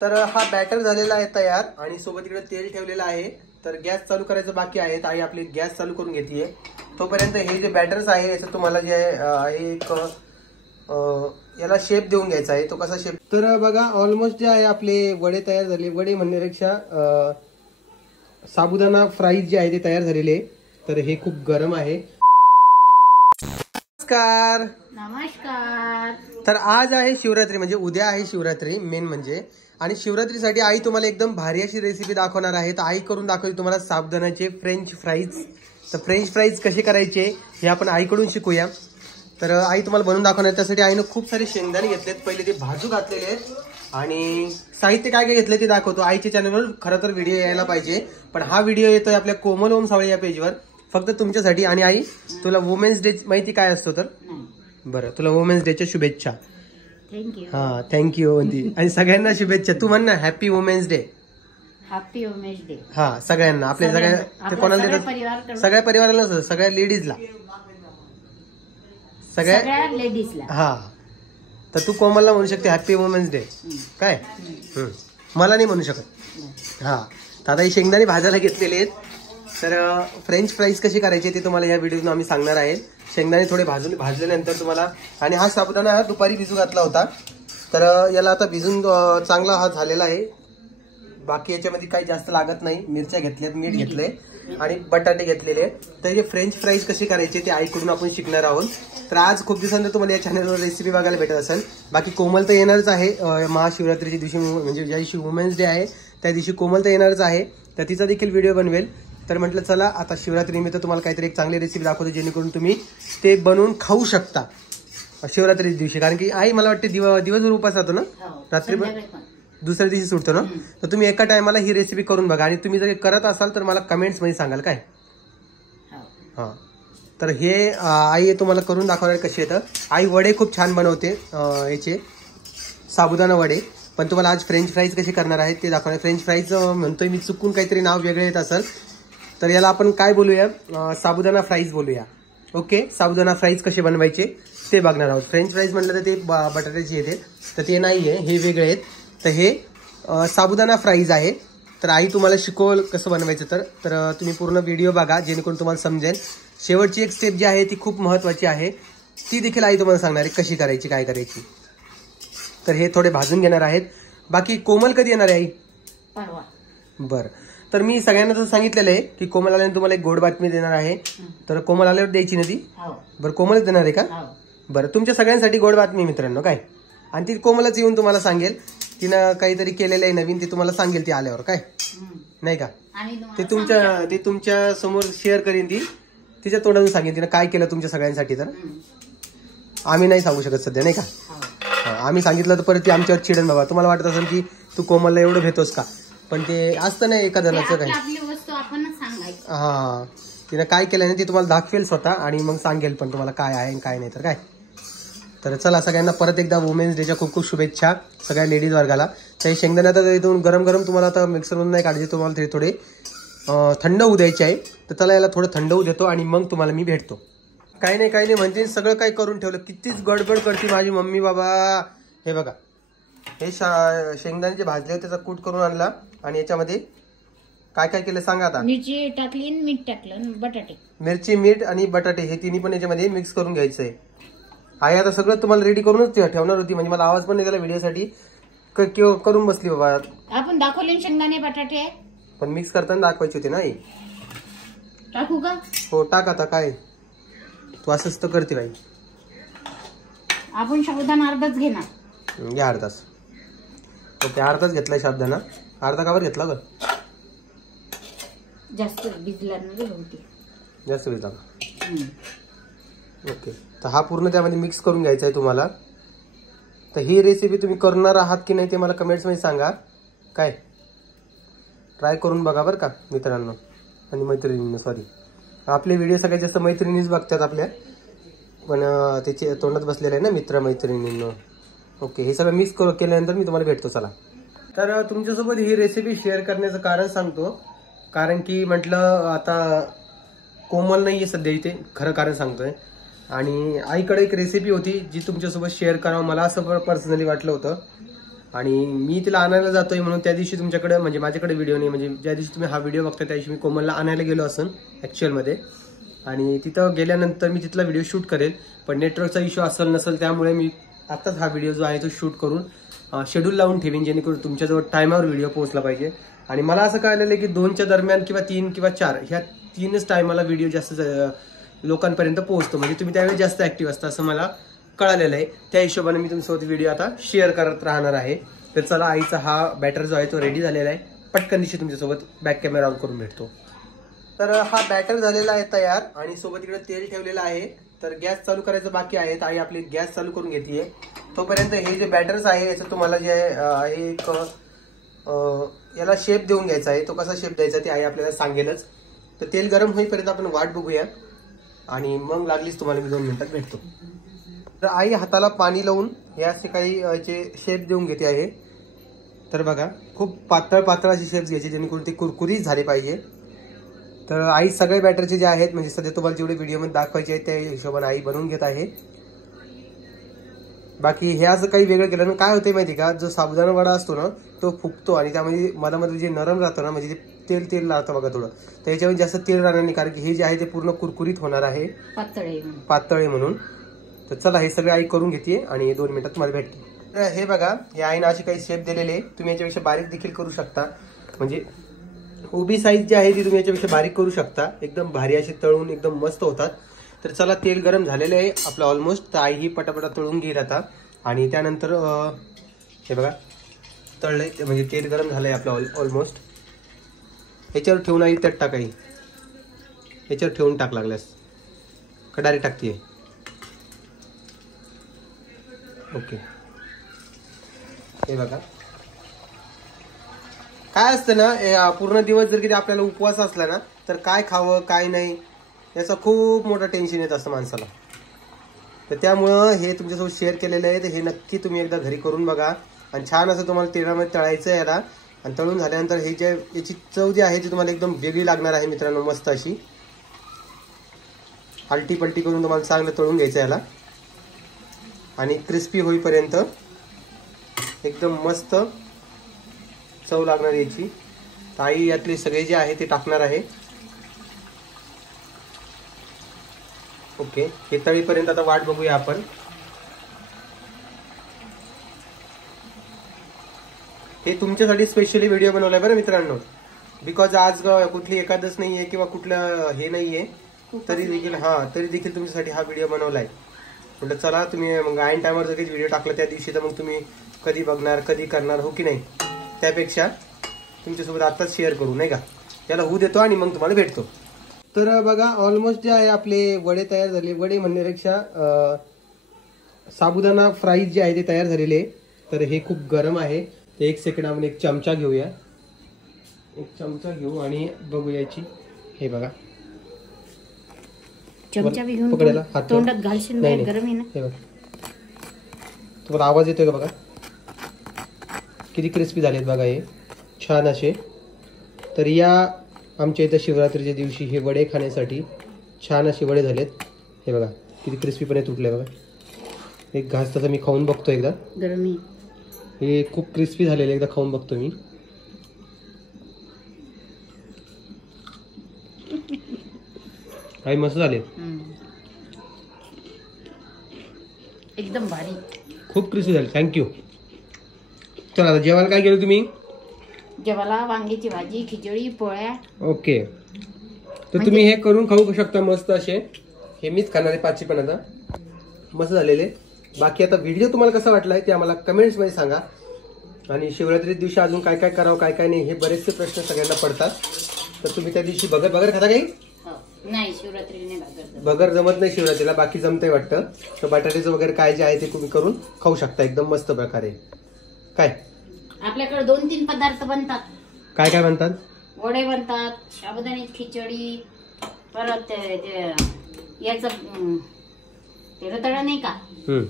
तर हा बॅटर झालेला आहे तयार आणि सोबत इकडे तेल ठेवलेलं आहे. तर गॅस चालू करायचं बाकी आहे. आई आपली गॅस चालू करून घेतीये. तोपर्यंत हे जे बॅटर्स आहे याचं तुम्हाला जे आहे एक याला शेप देऊन घ्यायचा आहे. तो कसा शेप, तर बघा ऑलमोस्ट जे आहे आपले वडे तयार झाले. वडे म्हणण्यापेक्षा साबुदाणा फ्राईज जे आहे ते तयार झालेले. तर हे खूप गरम आहे. नमस्कार. नमस्कार. तर आज आहे शिवरात्री, म्हणजे उद्या आहे शिवरात्री मेन म्हणजे. आणि शिवरात्रीसाठी आई तुम्हाला एकदम भारी अशी रेसिपी दाखवणार आहे. तर आई करून दाखवली तुम्हाला साबुदाण्याचे फ्रेंच फ्राईज. तर फ्रेंच फ्राईज कसे करायचे हे आपण आईकडून शिकूया. तर आई तुम्हाला बनवून दाखवणार. त्यासाठी आईनं खूप सारे शेंगदाणे घेतलेत. पहिले ते भाजू घातलेले आहेत आणि साहित्य काय काय घेतलं ते दाखवतो. आईच्या चॅनलवर खरं तर व्हिडिओ यायला पाहिजे, पण हा व्हिडिओ येतोय आपल्या कोमल ओम सावळे या पेजवर फक्त तुमच्यासाठी. आणि आई तुला वुमेन्स डे माहिती काय असतो? तर बरं, तुला वुमेन्स डेच्या शुभेच्छा. थँक्यू. हा थँक्यू म्हणती. आणि सगळ्यांना शुभेच्छा. तू म्हण ना happy women's day. Happy women's day. हा सगळ्यांना, आपल्या सगळ्या कोणाला देतात? सगळ्या परिवाराला, सगळ्या लेडीजला, सगळ्या लेडीजला. हा तर तू कोमलला म्हणू शकते हॅपी वुमेन्स डे. काय मला नाही म्हणू शकत. हा तर आता ही शेंगदाणे भाजायला घेतलेले आहेत. तर फ्रेंच फ्राईज कशी करायची ते तुम्हाला या व्हिडिओतून आम्ही सांगणार आहे. शेंगदाणे थोडे भाजल्यानंतर तुम्हाला. आणि हा साबुदाणा हा दुपारी भिजू घातला होता. तर याला आता भिजून चांगला हा झालेला आहे. बाकी याच्यामध्ये काही जास्त लागत नाही. मिरच्या घेतल्यात, मीठ घेतलंय आणि बटाटे घेतलेले. तर हे फ्रेंच फ्राईज कसे करायचे ते आईकडून आपण शिकणार आहोत. तर आज खूप दिवसांनी तुम्हाला या चॅनलवर रेसिपी बघायला भेटत असेल. बाकी कोमल तर येणारच आहे महाशिवरात्रीच्या दिवशी, म्हणजे ज्या दिवशी वुमेन्स डे आहे त्या दिवशी कोमल तर येणारच आहे. तर तिचा देखील व्हिडिओ बनवेल. तर म्हटलं चला आता शिवरात्री निमित्त तुम्हाला काहीतरी एक चांगली रेसिपी दाखवतो जेणेकरून तुम्ही ते बनवून खाऊ शकता शिवरात्री दिवशी. कारण की आई मला वाटते दिवसभर उपास राहतो ना, रात्री पण दुसऱ्या दिवशी सुटतो ना. तर तुम्ही एका टायमाला ही रेसिपी करून बघा आणि तुम्ही जर करत असाल तर मला कमेंट्स मध्ये सांगाल काय. हा तर हे आई तुम्हाला करून दाखवणार कशी येतं. आई वडे खूप छान बनवते याचे साबुदाणा वडे. पण तुम्हाला आज फ्रेंच फ्राईज कसे करणार आहेत ते दाखवणार. फ्रेंच फ्राईज म्हणतोय मी, चुकून काहीतरी नाव वेगळं येत असेल तर याला आपण काय बोलूया, साबुदाणा फ्राईज बोलूया. ओके, साबुदाणा फ्राईज कसे बनवायचे ते बघणार आहोत. फ्रेंच फ्राईज म्हटलं तर ते बटाट्याचे येते, तर ते नाही आहे, हे वेगळे आहेत. तर हे साबुदाणा फ्राईज आहे. तर आई तुम्हाला शिकवल कसं बनवायचं. तर तुम्ही पूर्ण व्हिडिओ बघा जेणेकरून तुम्हाला समजेल. शेवटची एक स्टेप जी आहे ती खूप महत्त्वाची आहे, ती देखील आई तुम्हाला सांगणार आहे कशी करायची, काय करायची. तर हे थोडे भाजून घेणार आहेत. बाकी कोमल कधी येणार आहे आई? परवा. बरं, तर मी सगळ्यांना तसं सांगितलेलं आहे की कोमल आल्याने तुम्हाला एक गोड बातमी देणार आहे. तर कोमल आल्यावर द्यायची ना ती? बरं, कोमलच देणार आहे का? बरं, तुमच्या सगळ्यांसाठी गोड बातमी मित्रांनो काय. आणि ती कोमलच येऊन तुम्हाला सांगेल. तिनं काहीतरी केलेलं आहे नवीन, ते तुम्हाला सांगेल ती आल्यावर काय, नाही का. ते तुमच्या समोर शेअर करीन ती, तिच्या तोंडातून सांगेन तिनं काय केलं तुमच्या सगळ्यांसाठी. तर आम्ही नाही सांगू शकत सध्या, नाही का. आम्ही सांगितलं तर परत ती आमच्यावर चिडन. बाबा तुम्हाला वाटत असेल की तू कोमलला एवढं भेटतोस का, पण ते असतं नाही एका जणाचं काही. हा तिनं काय केलं ना ते तुम्हाला दाखवेल स्वतः आणि मग सांगेल पण तुम्हाला काय आहे आणि काय नाही. तर काय, तर चला सगळ्यांना परत एकदा वुमेन्स डेच्या खूप खूप शुभेच्छा सगळ्या लेडीज वर्गाला. तर शेंगदाणे आता इथून गरम गरम तुम्हाला आता मिक्सरमधून नाही काढायचे, तुम्हाला थोडे थंड होऊ द्यायचे आहे. तर त्याला याला थोडं थंड होऊ देतो आणि मग तुम्हाला मी भेटतो. काही नाही म्हणते, सगळं काही करून ठेवलं. कितीच गडबड करते माझी मम्मी बाबा. हे बघा, हे शेंगदाणे जे भाजले होते त्याचा कूट करून आणला आणि याच्यामध्ये काय काय केलं सांगा आता. मिरची टाकली, मीठ टाकलं, बटाटे, मिरची, मीठ आणि बटाटे हे तिन्ही पण याच्यामध्ये मिक्स करून घ्यायचं आहे. आई आता सगळं तुम्हाला रेडी करूनच ठेवणार होती, म्हणजे मला आवाज पण नाही त्याला व्हिडिओसाठी करून बसली बाबा. आपण दाखवले शेंगदाणे बटाटे, पण मिक्स करताना दाखवायची होती ना आई. टाकू का? हो टाक. आता काय तू असंच तर करते बाई. आपण साबुदाणा अर्धाच घेणार. घ्या अर्धाच. ओके, अर्धाच घेतलाय साबुदाणा. अर्धा कावर घेतला ग? जास्त भिजला नव्हती, जास्त भिजला. ओके, तर हा पूर्ण त्यामध्ये मिक्स करून घ्यायचा आहे तुम्हाला. तर ही रेसिपी तुम्ही करणार आहात की नाही ते मला कमेंट्समध्ये सांगा. काय ट्राय करून बघा बरं का मित्रांनो आणि मैत्रिणींनो. सॉरी, आपले व्हिडिओ सगळ्यात जास्त मैत्रिणीच बघतात आपल्या, पण त्याचे तोंडात बसलेलं आहे ना मित्र मैत्रिणींनो. ओके, हे सगळं मिक्स केल्यानंतर मी तुम्हाला भेटतो. चला, तर तुमच्यासोबत ही रेसिपी शेअर करण्याचं कारण सांगतो. कारण की म्हटलं आता कोमल नाही आहे सध्या इथे, खरं कारण सांगतोय. आणि आईकडे एक रेसिपी होती जी तुमच्यासोबत शेअर करावं मला असं पर्सनली वाटलं होतं. आणि मी तिला आणायला जातोय म्हणून त्या दिवशी तुमच्याकडे म्हणजे माझ्याकडे व्हिडिओ नाही, म्हणजे ज्या दिवशी तुम्ही हा व्हिडिओ बघताय त्या दिवशी मी कोमलला आणायला गेलो असन ॲक्च्युअलमध्ये. आणि तिथं गेल्यानंतर मी तिथला व्हिडिओ शूट करेल, पण नेटवर्कचा इश्यू असेल नसेल त्यामुळे मी आत्ताच हा व्हिडिओ जो आहे तो शूट करून शेड्यूल लावून ठेवीन, जेणेकरून तुमच्याजवळ टायमावर व्हिडिओ पोहोचला पाहिजे. आणि मला असं कळलेलं आहे की 2च्या दरम्यान किंवा 3 किंवा 4 ह्या 3च टायमाला व्हिडिओ जास्त लोकांपर्यंत पोहोचतो, म्हणजे तुम्ही त्यावेळी जास्त ऍक्टिव्ह असता असं मला कळालेलं आहे. त्या हिशोबाने मी तुमच्यासोबत व्हिडिओ आता शेअर करत राहणार आहे. तर चला, आईचा हा बॅटर जो आहे तो रेडी झालेला आहे. पटकन दिवशी तुमच्यासोबत बॅक कॅमेरा ऑन करून भेटतो. तर हा बॅटर झालेला आहे तयार आणि सोबत इकडे तेल ठेवलेलं आहे. तर गॅस चालू करायचं बाकी आहे. आई आपली गॅस चालू करून घेतीये. तोपर्यंत हे जे बॅटर्स आहे याचं तुम्हाला जे आहे एक याला शेप देऊन घ्यायचा आहे. तो कसा शेप द्यायचा ते आई आपल्याला सांगेलच. तर तेल गरम होईपर्यंत आपण वाट बघूया आणि मग लागलीच तुम्हाला मी 2 मिनिटात भेटतो. तर आई हाताला पाणी लावून याचे काही याचे शेप देऊन घेते आहे. तर बघा, खूप पातळ पातळ असे शेप्स घ्यायचे जेणेकरून ते कुरकुरीत झाले पाहिजे. तर आई सगळे बॅटरचे जे आहेत म्हणजे सध्या तुम्हाला जेवढे व्हिडिओमध्ये दाखवायचे आहेत त्या हिशोबाने आई बनवून घेत आहे. बाकी हे असं काही वेगळं केलं ना काय होते माहिती का, जो साबुदाणा वडा असतो ना तो फुगतो आणि त्यामध्ये मधामध्ये जे नरम राहतं ना, म्हणजे ते तेल राहतं बघा थोडं, तर याच्यामध्ये जास्त तेल राहणार नाही, कारण की हे जे आहे ते पूर्ण कुरकुरीत होणार आहे, पातळ म्हणून. तर चला, हे सगळे आई करून घेते आणि 2 मिनिटात तुम्हाला भेटते. तर हे बघा, हे आईने अशी काही शेप दिलेले, तुम्ही याच्यापेक्षा बारीक देखील करू शकता. म्हणजे उभी साईज जी आहे ती तुम्ही याच्यापेक्षा बारीक करू शकता. एकदम भारी असे तळून एकदम मस्त होतात. तर चला, तेल गरम झालेलं आहे आपलं ऑलमोस्ट. तर आई ही पटापटा तळून घेईल आता. आणि त्यानंतर हे बघा तळलंय, म्हणजे तेल गरम झालंय आपलं ऑलमोस्ट. याच्यावर ठेवून आई त्यात टाकाई, याच्यावर ठेवून टाक लागल्यास कडारी टाकतीये. ओके, हे बघा काय असतं ना, पूर्ण दिवस जर कधी आपल्याला उपवास असला ना तर काय खावं काय नाही याचा खूप मोठं टेन्शन येत असतं माणसाला. तर त्यामुळं हे तुमच्यासोबत शेअर केलेलं आहे. तर हे नक्की तुम्ही एकदा घरी करून बघा आणि छान असं तुम्हाला तेलामध्ये तळायचं आहे याला. आणि तळून झाल्यानंतर हे जे याची चव जी आहे ती तुम्हाला एकदम वेगळी लागणार आहे मित्रांनो. मस्त अशी आलटी पलटी करून तुम्हाला चांगलं तळून घ्यायचं याला आणि क्रिस्पी होईपर्यंत एकदम मस्त चव लागणार याची. आई यातले सगळे जे आहे ते टाकणार आहे. ओके, हे तळीपर्यंत आता वाट बघूया आपण. हे तुमच्यासाठी स्पेशली व्हिडिओ बनवलाय बरं मित्रांनो, बिकॉज आज कुठली एकादश नाहीये किंवा कुठलं हे नाहीये, तरी देखील तुमच्यासाठी हा व्हिडिओ बनवलाय. म्हटलं चला, तुम्ही मग आयन टायमवर जर काही व्हिडिओ टाकला त्या दिवशी तर मग तुम्ही कधी बघणार कधी करणार हो की नाही, त्यापेक्षा तुमच्यासोबत आताच शेअर करू नाही का. याला होऊ देतो आणि मग तुम्हाला भेटतो. तर बघा, ऑलमोस्ट जे आहे आपले वडे तयार झाले. वडे म्हणण्यापेक्षा साबुदाणा फ्राईज जे आहे ते तयार झालेले. तर हे खूप गरम आहे. तर 1 सेकंड आपण एक चमचा घेऊया, एक चमचा घेऊ आणि बघूया याची. हे बघा, चमचा घेऊन पकडायला हात तोंडात घालशील, गरम आहे ना. हे बघा, तुम्हाला आवाज येतोय का बघा, किती क्रिस्पी झालेत बघा हे छान असे. तर या आमच्या इथं शिवरात्रीच्या दिवशी हे वडे खाण्यासाठी छान असे वडे झालेत. हे बघा किती क्रिस्पीपणे तुटले बघा. एक घास तसा मी खाऊन बघतो एकदा. गरम आहे हे, खूप क्रिस्पी झालेले, एकदा खाऊन बघतो मी. काही मस्त झाले, एकदम भारी, खूप क्रिस्पी झाले. थँक्यू. चला, आता जेवायला काय केलं तुम्ही? जेवायला वांग्याची भाजी, खिचडी, पोळ्या. ओके, तर तुम्ही हे करून खाऊ शकता मस्त असे. हे मीच खाणार आहे 5 पण आता मस्त झालेले. बाकी आता व्हिडिओ तुम्हाला कसा वाटलाय ते आम्हाला कमेंट्स मध्ये सांगा. आणि शिवरात्री दिवशी अजून काय काय करावं काय काय नाही हे बरेचसे प्रश्न सगळ्यांना पडतात. तर तुम्ही त्या दिवशी बगर खाता काही? नाही, शिवरात्री नाही बगर जमत नाही शिवरात्रीला, बाकी जमतंय वाटतं. तर बटाट्याचं वगैरे काय जे आहे ते तुम्ही करून खाऊ शकता एकदम मस्त प्रकारे. काय आपल्याकडे 2-3 पदार्थ बनतात. काय काय बनतात? वडे बनतात, साबुदाण्याची खिचडी, परत याचं ते रताळं नाही का,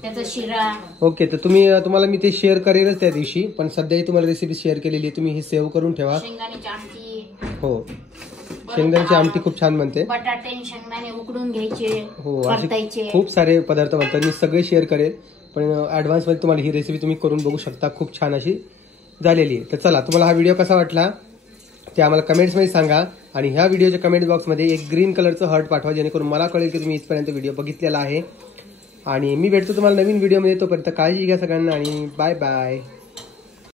त्याचा शिरा. ओके, तर तुम्हाला मी ते शेअर करेलच त्या दिवशी, पण सध्याही तुम्हाला रेसिपी शेअर केलेली आहे. तुम्ही ही सेव्ह करून ठेवा. शेंगदाण्याची आमटी. हो, शेंगदाण्याची आमटी खूप छान बनते. बटाटे शेंगदाणे उकडून घ्यायचे, हो, परतायचे. खूप सारे पदार्थ बनतात. मी सगळे शेअर करेल, पण ॲडव्हान्समध्ये तुम्हाला ही रेसिपी तुम्ही करून बघू शकता. खूप छान अशी झालेली आहे. तर चला, तुम्हाला हा व्हिडिओ कसा वाटला ते आम्हाला कमेंट्समध्ये सांगा. आणि ह्या व्हिडिओच्या कमेंट बॉक्समध्ये एक ग्रीन कलरचं हर्ट पाठवा, जेणेकरून मला कळेल की तुम्ही इथपर्यंत व्हिडिओ बघितलेला आहे. आणि मी भेटतो तुम्हाला नवीन व्हिडिओमध्ये. तोपर्यंत काळजी घ्या सगळ्यांना आणि बाय बाय.